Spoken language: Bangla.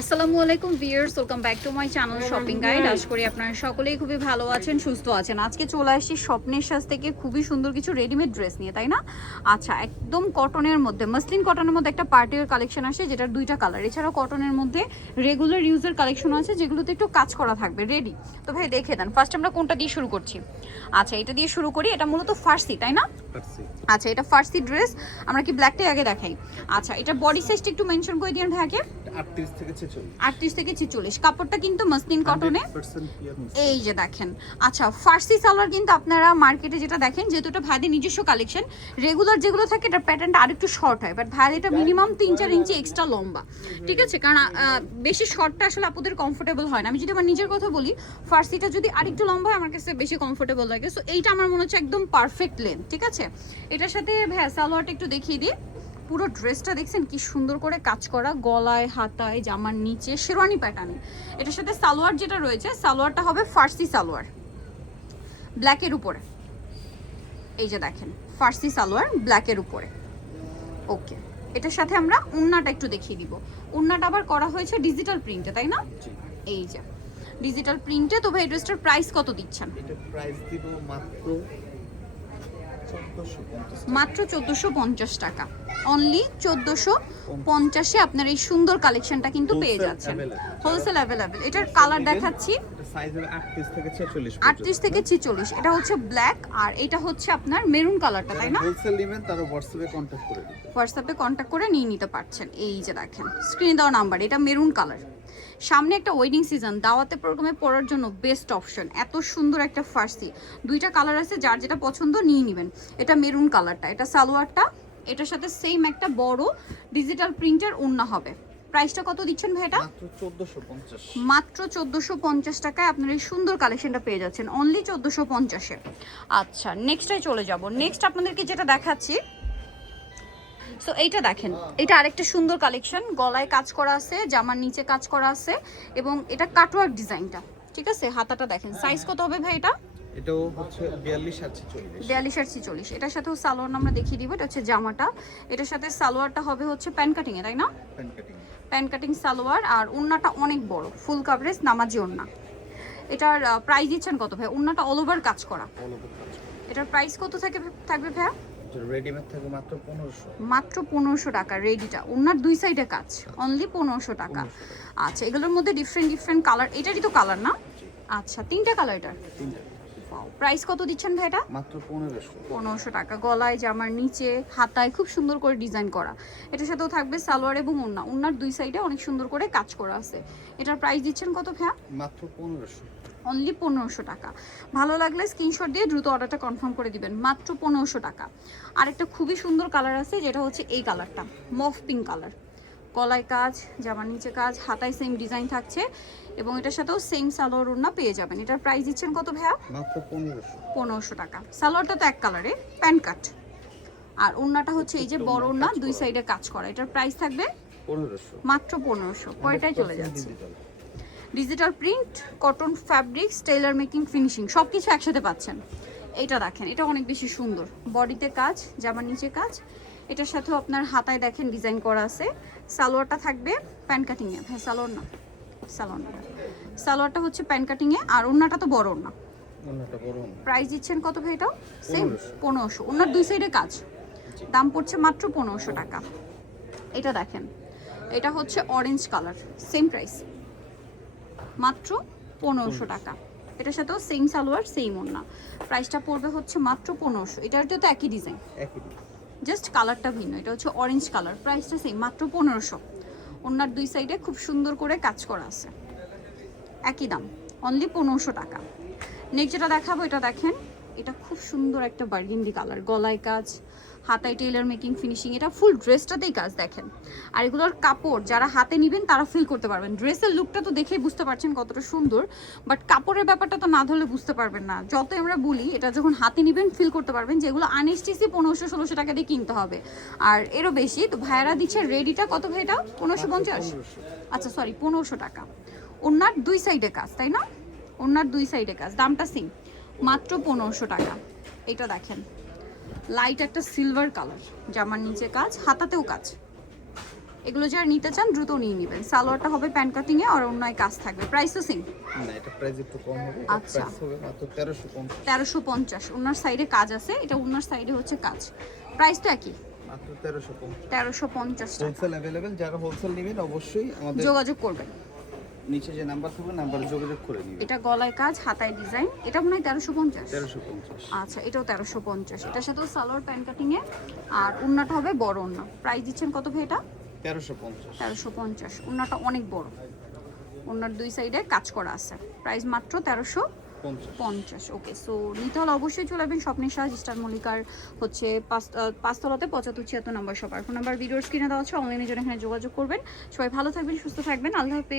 আসসালামু আলাইকুম viewers, welcome back to my channel shopping guide. আশা করি আপনারা সকলেই খুবই ভালো আছেন, সুস্থ আছেন। আজকে চলে আসছি স্বপ্নের সাজ থেকে খুবই সুন্দর কিছু রেডিমেড ড্রেস নিয়ে, তাই না? আচ্ছা, একদম কটনের মধ্যে, মসলিন কটনের মধ্যে একটা পার্টিওয়ার কালেকশন আসে যেটার দুইটা কালার। এছাড়াও কটনের মধ্যে রেগুলার ইউজের কালেকশন আছে যেগুলোতে একটু কাজ করা থাকবে রেডি। তো ভাই দেখে দেন, ফার্স্ট আমরা কোনটা দিয়ে শুরু করছি? আচ্ছা, এটা দিয়ে শুরু করি। এটা মূলত ফার্সি, তাই না? আচ্ছা, এটা ফার্সি ড্রেস। আমরা কি ব্ল্যাকটাই আগে দেখাই? আচ্ছা, এটা বডি সাইজটা একটু মেনশন করে দিন ভাইকে। 38 থেকে 46। কাপড়টা কিন্তু মসলিন কটনে, এই যে দেখেন। আচ্ছা, ফার্সি সালোয়ার কিন্তু আপনারা মার্কেটে যেটা দেখেন, যেহেতু এটা ভাইদের নিজস্ব কালেকশন, রেগুলার যেগুলো থাকে এটা প্যাটার্নটা আরেকটু শর্ট হয়, বাট ভাইদের এটা মিনিমাম 3-4 ইঞ্চি এক্সট্রা লম্বা, ঠিক আছে? কারণ বেশি শর্টটা আসলে আপুদের কমফোর্টেবল হয় না। আমি যদি আমার নিজের কথা বলি, ফার্সিটা যদি আরেকটু লম্বা হয় আমার কাছে বেশি কমফোর্টেবল লাগে। সো এইটা আমার মনে হচ্ছে একদম পারফেক্ট লেন্থ, ঠিক আছে? এটার সাথে ভাইয়া সালোয়ারটা একটু দেখিয়ে দিই। পুরো ড্রেসটা দেখছেন কি সুন্দর করে কাজ করা, গলায়, হাতায়, জামার নিচে শেরওয়ানি প্যাটার্নে। এটার সাথে সালোয়ার যেটা রয়েছে, সালোয়ারটা হবে ফার্সি সালোয়ার ব্ল্যাকের উপরে। এই যে দেখেন, ফার্সি সালোয়ার ব্ল্যাকের উপরে। ওকে, এটার সাথে আমরা ওড়নাটা একটু দেখিয়ে দিব। ওড়নাটা আবার করা হয়েছে ডিজিটাল প্রিন্টে, তাই না? এই যে ডিজিটাল প্রিন্টে। তো ভাই ড্রেসটার প্রাইস কত দিচ্ছেন? এটা প্রাইস দিব মাত্র 1450 টাকা। অনলি 1450-এ আপনার এই সুন্দর কালেকশনটা কিন্তু পেয়ে যাচ্ছেন। Wholesale available. এটার কালার দেখাচ্ছি, সাইজ হবে 38 থেকে 46। 38 থেকে 46। এটা হচ্ছে ব্ল্যাক, আর এটা হচ্ছে আপনার মেরুন কালারটা, তাই না? হোলসেল নেবেন তারা হোয়াটসঅ্যাপে কন্টাক্ট করে দিবেন। হোয়াটসঅ্যাপে কন্ট্যাক্ট করে নিয়ে নিতে পারছেন। এই যে দেখেন স্ক্রিনে দেওয়া নাম্বার, এটা মেরুন কালার। সামনে একটা ওয়েডিং সিজন, দাওয়াতে প্রোগ্রামে পরার জন্য বেস্ট অপশন। এত সুন্দর একটা ফার্সি, দুইটা কালার আছে, যার যেটা পছন্দ নিয়ে নেবেন। এটা মেরুন কালারটা, এটা সালোয়ারটা। এটার সাথে সেম একটা বড় ডিজিটাল প্রিন্টের ওড়না হবে। প্রাইসটা কত দিচ্ছেন ভাই এটা? মাত্র 1450। মাত্র 1450 টাকায় আপনার এই সুন্দর কালেকশনটা পেয়ে যাচ্ছেন, অনলি 1450-এ। আচ্ছা, নেক্সটটাই চলে যাব। নেক্সট আপনাদেরকে যেটা দেখাচ্ছি, সো এইটা দেখেন, এটা আরেকটা সুন্দর কালেকশন। গলায় কাজ করা আছে, জামার নিচে কাজ করা আছে, এবং এটা কাটওয়ার্ক ডিজাইনটা, ঠিক আছে? হাতাটা দেখেন। সাইজ কত হবে ভাই এটা? এটাও হচ্ছে 42 আর 46। 42 আর 46। এটার সাথেও সালোয়ার আমরা দেখিয়ে দিব। এটা হচ্ছে জামাটা, এটার সাথে সালোয়ারটা হবে হচ্ছে প্যান কাটিং এ, তাই না? প্যান কাটিং সালোয়ার, আর ওড়নাটা অনেক বড়, ফুল কাভারেজ নামাজি ওড়না। এটার প্রাইস দিচ্ছেন কত ভাই? ওড়নাটা অল ওভার কাজ করা। এটার প্রাইস কত থাকবে ভাইয়া? রেডিমেড থাকে মাত্র 1500। মাত্র 1500 টাকা রেডিটা। ওনার দুই সাইডে কাজ, অনলি 1500 টাকা। আচ্ছা, এগুলোর মধ্যে ডিফারেন্ট কালার। এটারই তো কালার না? আচ্ছা, তিনটা কালার এটার। প্রাইস কত দিচ্ছেন ভাই এটা? মাত্র 1500। 1500 টাকা। গলায়, জামার নিচে, হাতায় খুব সুন্দর করে ডিজাইন করা। এটার সাথেও থাকবে সালোয়ার এবং ওড়না। ওড়নার দুই সাইডে অনেক সুন্দর করে কাজ করা আছে। এটার প্রাইস দিচ্ছেন কত ভাইয়া? মাত্র 1500। অনলি 1500 টাকা। ভালো লাগলে স্ক্রিনশট দিয়ে দ্রুত অর্ডারটা কনফার্ম করে দিবেন। মাত্র 1500 টাকা। আরেকটা খুবই সুন্দর কালার আছে, যেটা হচ্ছে এই কালারটা, মফ পিঙ্ক কালার। গলায় কাজ, জামার নিচে কাজ, হাতায় সেম ডিজাইন থাকছে, এবং এটার সাথেও সেম সালোয়ার ওড়না পেয়ে যাবেন। এটার প্রাইস দিচ্ছেন কত ভাইয়া? মাত্র 1500। 1500 টাকা। সালোয়ারটা তো এক কালারে, প্যান কাট, আর ওড়নাটা হচ্ছে এই যে বড় ওড়না, দুই সাইডে কাজ করা। এটার প্রাইস থাকবে 1500। মাত্র 1500। কয়টায় চলে যাচ্ছে? Digital print, cotton fabrics, Taylor making, finishing সব কিছু একসাথে পাচ্ছেন। এইটা দেখেন, এটা অনেক বেশি সুন্দর। বডিতে কাজ, জামার নিচে কাজ। এটার সাথেও আপনার হাতায় দেখেন ডিজাইন করা আছে। সালোয়ারটা থাকবে প্যান কাটিংয়ে। হ্যাঁ, সালোয়ার না, সালোয়ারটা হচ্ছে প্যান কাটিংয়ে, আর ওড়নাটা তো বড় ওড়না। প্রাইস দিচ্ছেন কত ভাই এটাও? সেম 1500। ওড়নার দুই সাইডে কাজ, দাম পড়ছে মাত্র 1500 টাকা। এটা দেখেন, এটা হচ্ছে অরেঞ্জ কালার, সেম প্রাইস, মাত্র 1500 টাকা। এটার সাথেও সেম সালোয়ার, সেম ওড়না। প্রাইসটা পড়বে হচ্ছে মাত্র 1500। এটার তো একই ডিজাইন, জাস্ট কালারটা ভিন্ন। এটা হচ্ছে অরেঞ্জ কালার, প্রাইসটা সেম, মাত্র 1500। ওড়নার দুই সাইডে খুব সুন্দর করে কাজ করা আছে, একই দাম, অনলি 1500 টাকা। নেক্সট যেটা দেখাবো, এটা দেখেন, এটা খুব সুন্দর একটা বার্গেন্ডি কালার। গলায় কাজ, হাতায় টেইলার মেকিং, ফিনিশিং। এটা ফুল ড্রেসটাতেই কাজ দেখেন। আর এগুলোর কাপড় যারা হাতে নেবেন তারা ফিল করতে পারবেন। ড্রেসের লুকটা তো দেখেই বুঝতে পারছেন কতটা সুন্দর, বাট কাপড়ের ব্যাপারটা তো না ধরলে বুঝতে পারবেন না। যত আমরা বলি, এটা যখন হাতে নেবেন ফিল করতে পারবেন। যেগুলো আনএসটিসি 1500-1600 টাকা দিয়ে কিনতে হবে, আর এরও বেশি। তো ভাইয়ারা দিচ্ছে রেডিটা কত ভাই এটা? 1550। আচ্ছা সরি, 1500 টাকা। ওনার দুই সাইডে কাজ, তাই না? ওনার দুই সাইডে কাজ, দামটা সেম, মাত্র 1500 টাকা। এটা দেখেন, লাইট একটা সিলভার কালার, জামার নিচে কাজ, হাতাতেও কাজ। এগুলো যারা নিতে চান দ্রুত নিয়ে নেবেন। সালোয়ারটা হবে প্যান্ট কাটিংয়ে আর অন্যায় কাজ থাকবে। প্রাইসও সেম? না, এটা প্রাইস একটু কম হবে। আচ্ছা। প্রাইস হবে মাত্র 1350। 1350। ওনার সাইডে কাজ আছে, এটা ওনার সাইডে হচ্ছে কাজ। প্রাইস তো একই, মাত্র 1350। 1350 টাকা। হোলসেল अवेलेबल, যারা হোলসেল নেবেন অবশ্যই আমাদের যোগাযোগ করবেন। নিচে যে নাম্বার থাকবে নাম্বারে যোগাযোগ করে নিবেন। এটা গলায় কাজ, হাতায় ডিজাইন। এটা মনে হয় 1350। 1350। আচ্ছা, এটাও 1350। এটার সাথেও সালোয়ার প্যান্ট কাটিং এ আর ওন্নাটা হবে বড় ওন্না। প্রাইস দিচ্ছেন কত ভাই এটা? 1350। 1350। ওন্নাটা অনেক বড়, ওন্নার দুই সাইডে কাজ করা আছে। প্রাইস মাত্র 1350। ওকে, সো নিতে হলে অবশ্যই চলে আসবেন স্বপ্নের সাজ, স্টার মল্লিকার হচ্ছে পাঁচতলাতে 75-76 নম্বর শপ। আর ফোন নাম্বার ভিডিওর স্ক্রিনে দেওয়া আছে, অনলাইনে জন্য এখানে যোগাযোগ করবেন। সবাই ভালো থাকবেন, সুস্থ থাকবেন, আল্লাহ হাফেজ।